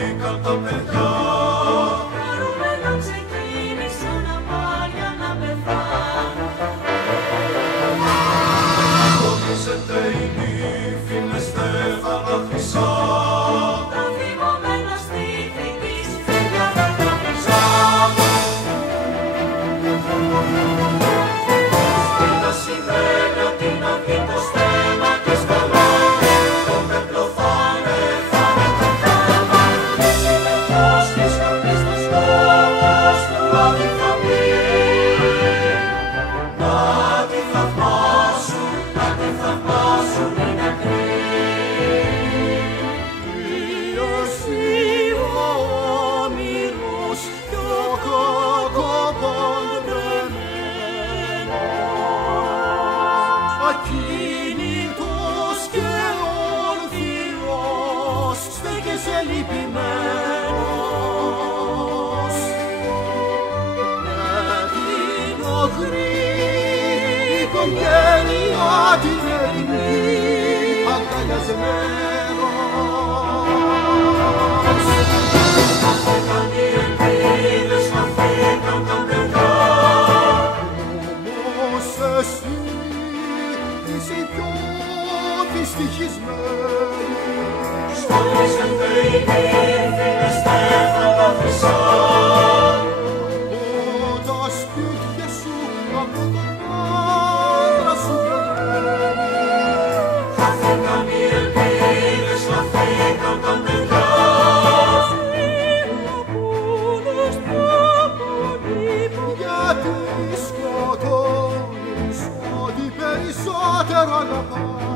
χαθήκαν τα παιδιά. Χαρούμενα ξεκίνησαν απάλια να πεθάνουν. Αγωνίζεται η νύφη με στέφανα χρυσά. Τα θυμωμένα στήθη της φύγανε τα χρυσά. Στην ασημένια την αυγή το στέμα και στολά. Το πέπλο φάνε το θέμα. Συνεχώς της καρδής το σκόπος του αντιφαμπή. Να τη θαυμάσουν, να τη θαυμάσουν οι νεκροί. Εσύ ο άμυρος κι ο κακοπαντρεμένος, ακίνητος και όρθιος, στέκεσαι λυπημένος. Με την οχρή οικογένεια την ερηνή αγκαλιασμένος. Χαθήκαν οι ελπίδες, χαθήκαν τα παιδιά. Όμως εσύ είσαι η πιο δυστυχισμένη. Στολίζεται η νύφη με στέφανα χρυσά. Από τα σπίτια σου από τον άντρα σου βρεμένη. Χαθήκαν οι ελπίδες, χαθήκαν τα παιδιά. Γιατί σκοτώνεις ό,τι περισσότερο αγαπάς.